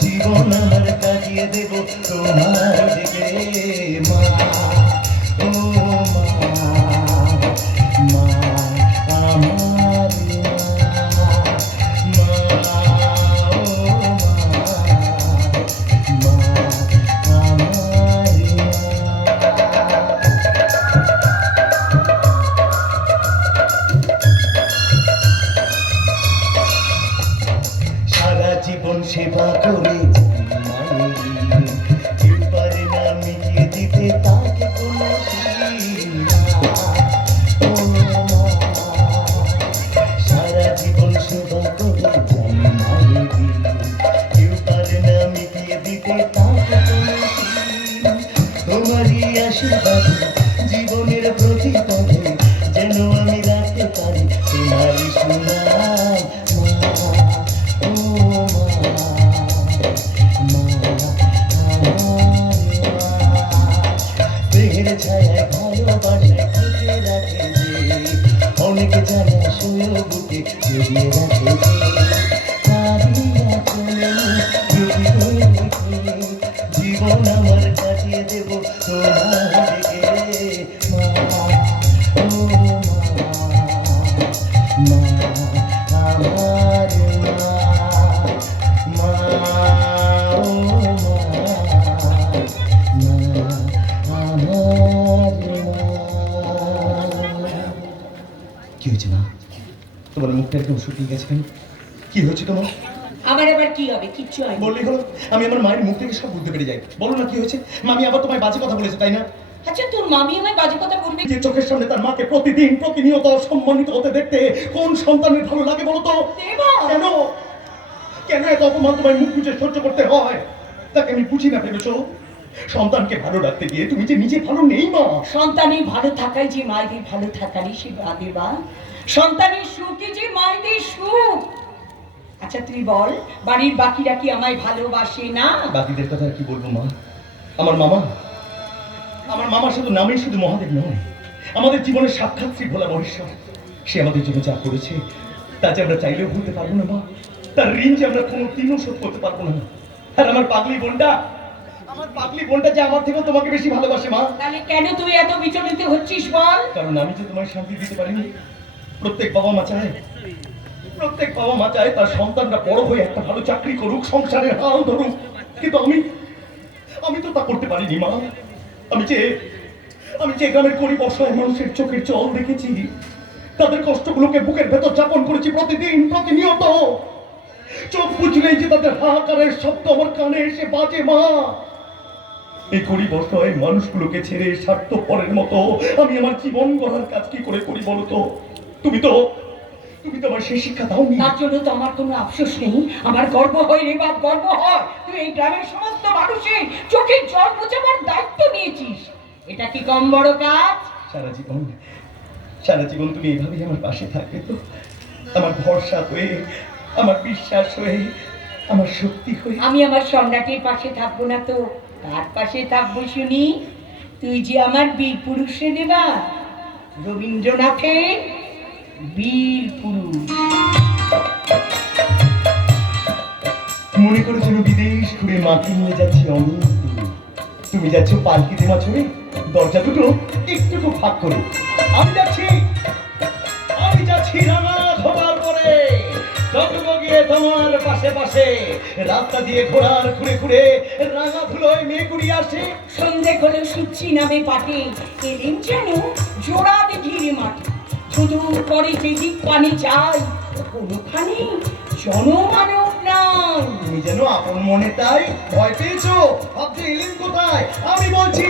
জীবন আমার কাজিয়ে দেব তোমার দিকে। মা দেহের ছায়ায় খুঁজে রাখে অনেক জানা শুয়ে বুকে জড়িয়ে রাখে যে কাঁদিয়া চলে ডুবিয়ে রেখে জীবন আমার কাটিয়ে দেব তোমার কি হয়েছে মা? তোমার মুখটা একদম শুকিয়ে গেছে কেন? কি হয়েছে তোমার? আমার এবার কি হবে? কিচ্ছু হয়নি। বললেই হলো আমি আমার মায়ের মুখ থেকে সব বুঝতে পেরে যাই। বলো না কি হয়েছে? মামি আবার তোমায় বাজে কথা বলেছে তাই না? আচ্ছা তোর মামি আমায় বাজে কথা বলবে? যে চোখের সামনে তার মাকে প্রতিদিন প্রতিনিয়ত সম্মানিত হতে দেখতে কোন সন্তানের ভালো লাগে বলো তো? কেন? কেন এত অপমান তোমায় মুখ বুঝে সহ্য করতে হয়? তাকে আমি বুঝি না ভেবেছো? সন্তানকে ভালো রাখতে গিয়ে তুমি যে নিজে ভালো নেই মা। সন্তানের ভালো থাকাই যে মায়েদের ভালো থাকারই সে বাদে বা। সন্তানের সুখই যে মায়েদের সুখ। আচ্ছা তুই বল বাড়ির বাকিরা কি আমায় ভালোবাসে না? বাকিদের কথা কি বলব মা? আমার মামা আমার মামা শুধু নামেই শুধু মহাদেব নয় আমাদের জীবনের সাক্ষাৎ শ্রী ভোলা মহেশ্বর। সে আমাদের জন্য যা করেছে তা যে আমরা চাইলেও ভুলতে পারব না মা। তার ঋণ যে আমরা কোনো দিনও শোধ করতে পারব না আর আমার পাগলি বোনটা আমার পাগলি বোনটা যে আমার থেকেও তোমাকে বেশি ভালোবাসে মা। তাহলে কেন তুই এত বিচলিত হচ্ছিস বল? কারণ আমি যে তোমায় শান্তি দিতে পারিনি। প্রত্যেক বাবা মা চায় প্রত্যেক বাবা মা চায় তার সন্তানটা বড় হয়ে একটা ভালো চাকরি করুক সংসারের হাল ধরুক। কিন্তু আমি আমি তো তা করতে পারিনি মা। আমি যে আমি যে গ্রামের গরিব অসহায় মানুষের চোখের জল দেখেছি তাদের কষ্টগুলোকে বুকের ভেতর যাপন করেছি প্রতিদিন প্রতিনিয়ত। চোখ বুঝলেই যে তাদের হাহাকারের শব্দ আমার কানে এসে বাজে মা। এই গরিব অসহায় মানুষগুলোকে ছেড়ে স্বার্থপরের মতো আমি আমার জীবন গড়ার কাজ কি করে করি বলতো তুমি তো তুমি তো আমার সেই শিক্ষা দাওনি। তার জন্য তো আমার কোনো আফসোস নেই। আমার গর্ব হয় রে বাপ গর্ব হয়। তুই এই গ্রামের সমস্ত মানুষের চোখের জল মোচাবার দায়িত্ব নিয়েছিস। এটা কি কম বড় কাজ? সারা জীবন সারা জীবন তুমি এভাবেই আমার পাশে থাকবে তো। আমার ভরসা হয়ে আমার বিশ্বাস হয়ে আমার শক্তি হয়ে। আমি আমার সম্রাটের পাশে থাকব না তো। কার পাশে থাকব শুনি। তুই যে আমার বীর পুরুষে দেবা রবীন্দ্রনাথের বীর পুরুষ। মনে করে যেন বিদেশ ঘুরে মাকে নিয়ে যাচ্ছি অনেক তুমি যাচ্ছ পালকিতে মা ছড়ে দরজা দুটো একটুকু ফাঁক করে। আমি যাচ্ছি আমি যাচ্ছি রাঙা ধোবার পরে। ডগমগিয়ে তোমার পাশে রাস্তা দিয়ে ঘোড়ার ঘুরে ঘুরে রাঙা ধুলোয় মেয়ে গুড়ি আসে। সন্ধে করে সুচ্ছি নামে পাটে এদিন যেন জোড়া ঘিরে মাঠে। শুধু করে যেদিক পানি চাই কোনোখানে জনমানব নাই। তুমি যেন আপন মনে তাই ভয় পেয়েছ। ভাবছে এলেন কোথায়? আমি বলছি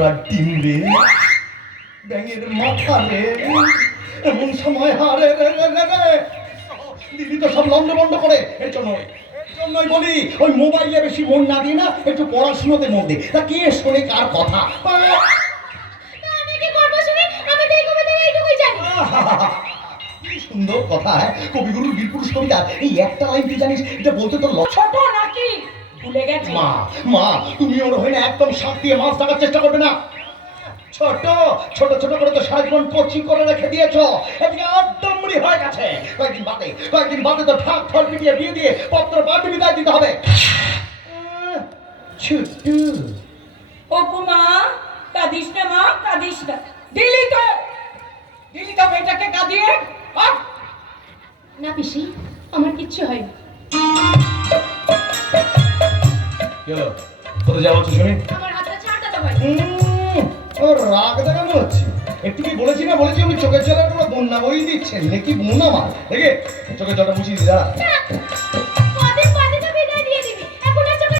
ঘোড়ার ডিম রে ব্যাঙের মাথা রে এমন সময় হারে রে রে রে রে। দিদি তো সব লন্ড বন্ধ করে। এই জন্য জন্যই বলি ওই মোবাইলে বেশি মন না দিয়ে না একটু পড়াশুনোতে মন দে তা কে শোনে কার কথা? তা তো সুন্দর কথা হ্যাঁ? কবিগুরুর বীরপুরুষ কবিতা এই একটা লাইন তুই জানিস? এটা বলতে তোর লক্ষ ছোট নাকি? ভুলে গেছে। মা মা তুমি ওর হয়ে একদম শাক দিয়ে মাছ থাকার চেষ্টা করবে না। ছোট ছোট ছোট করে তো সারা জীবন কোচিং করে রেখে দিয়েছ। এদিকে আড্ডামড়ি হয়ে গেছে। কয়েকদিন বাদে কয়েকদিন বাদে তো ঠাক ফল পিটিয়ে বিয়ে দিয়ে পত্র বাদ বিদায় দিতে হবে। ছুট্টু অপুমা কাঁদিস না মা কাঁদিস না। দিলি তো। দিলি তো মেয়েটাকে কাঁদিয়ে। না পিসি আমার কিচ্ছু হয়নি। হলো? কোথায় যাওয়া হচ্ছে শুনি। ওর রাগ দেখানো হচ্ছে। একটু কি বলেছি না বলেছি? আমি চোখের কোনো বন্যা বই দিচ্ছেন নাকি বন্যা মার দেখে চোখের জলটা মুছিয়ে দিই দাঁড়া।